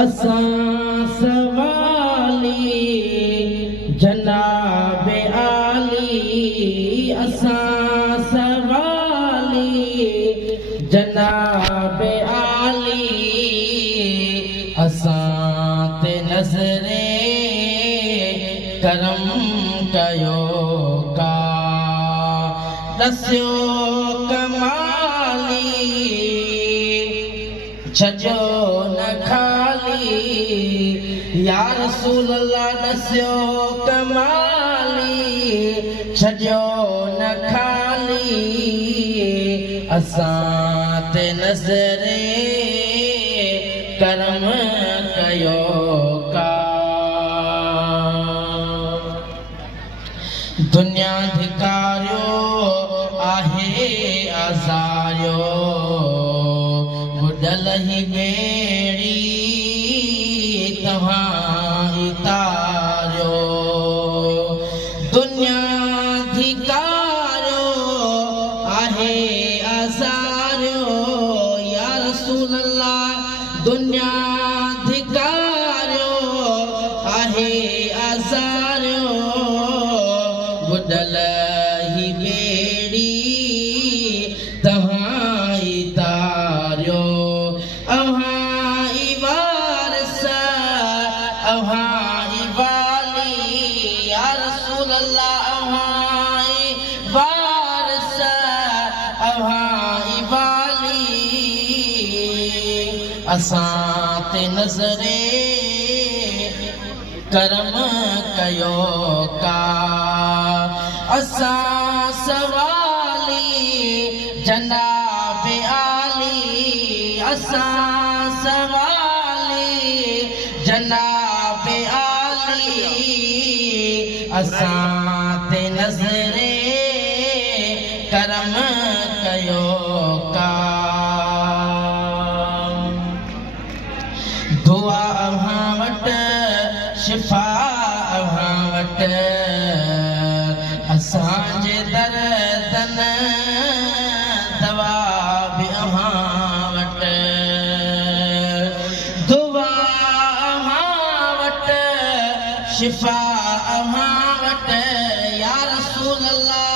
असां सवाली जनाब आली, असां सवाली जनाब आली, असां ते नज़रे करम कयो का दस्यो कमाली, छजो न खाली या रसूल अल्लाह दस्यो कमाली, छजो न खाली असां ते नज़रे करम कयो का दुनिया धिकारियो आहे आज़ारियो मुडल ही बेड़ी तव्हां तारियो दुनिया धिकारियो आहे आज़ारियो या रसूल अल्लाह दुनिया धिकारियो आहे आज़ारियो मुडल ही बेड़ी तव्हां तारियो असां ते नज़रे करम कयो का असां सवाली जनाब आली, असां सवाली जनाब आली, असां ते नज़रे करम कयो का दुआ अव्हां वटि शिफ़ा अव्हां वटि असांजे दर्दनि दवा बि अव्हां वटि दुआ अव्हां वटि शिफ़ा अव्हां वटि या रसूल अल्लाह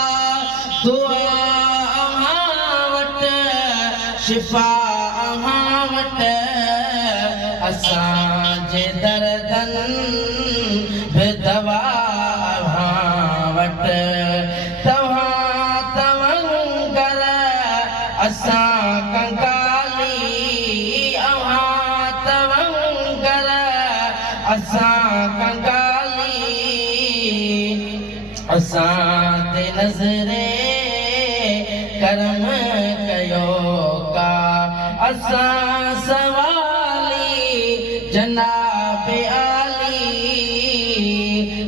दुआ अव्हां वटि शिफ़ा अव्हां वटि असांजे दर्दनि बि दवा अव्हां वटि तव्हां तवंगर असां कंगाली, अव्हां तवंगर असां कंगाली, असां ते नज़रे करम कयो का असां सवाली जनाब आली,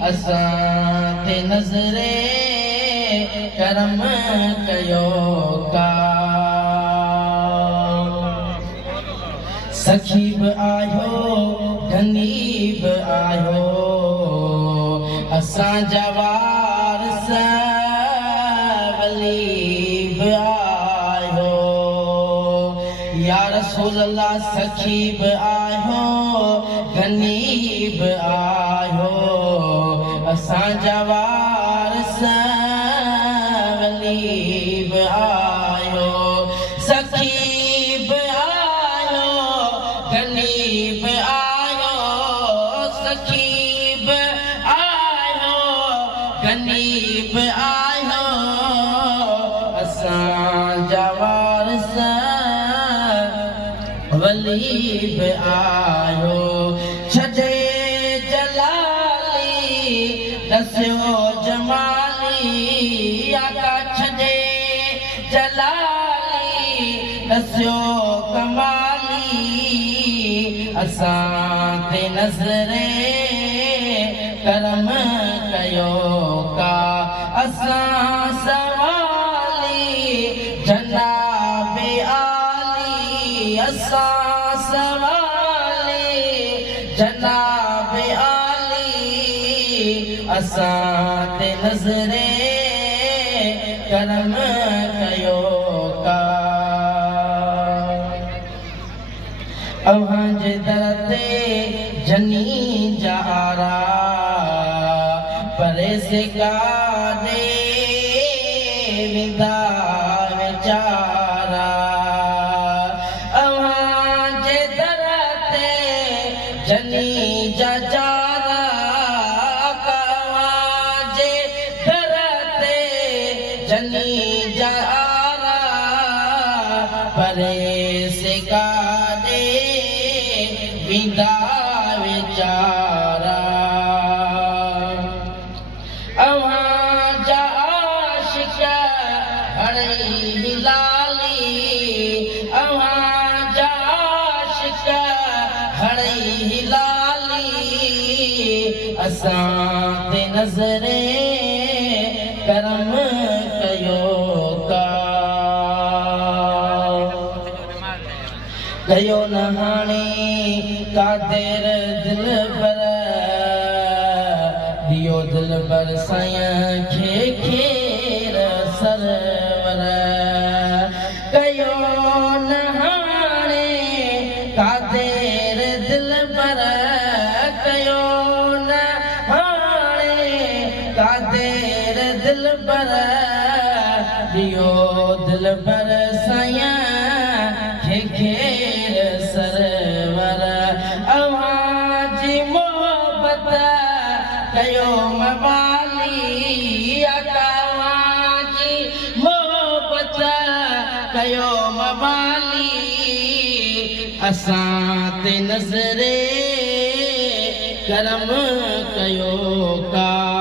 असां ते नज़रे करम कयो का सखी बि आयो धनी बि आयो असांजा वारिस वली बि आयो या रसूल अल्लाह सखी बि आयो धनी बि आयो असांजा वारिस वली बि आयो सखी बि आयो धनी बि आयो सखी बि आयो धनी बि आयो असांजा वारिस वली बि आयो छजे जलाली दस्यो जमाली आका छजे जलाली दस्यो कमाली असां ते नज़रे करम कयो का असां सवाली जनाब आली, असां सवाली जनाब आली, असां ते नज़रे करम कयो का अव्हांजे दर ते जनी जारा परे से काॾे विदा वीचारा अव्हांजे दर ते जनी जारा अव्हांजे दर ते जनी जारा परे से काॾे विदा वीचारा अव्हांजा आशिक़ हड़ई लाली अव्हांजा आशिक़ हड़ई लाली असां ते नज़रे करम कयो कयो न हाणे कादेर दिलबर दियो दिलबर साईं खे खेर सरवर कयो न हाणे कादेर दिलबर कयो न हाणे कादेर दिलबर दियो दिलबर साईं खे खेर सरवर अव्हांजी मोहबत कयो मवाली अव्हांजी मोहबत कयो मवाली असां ते नज़रे करम कयो का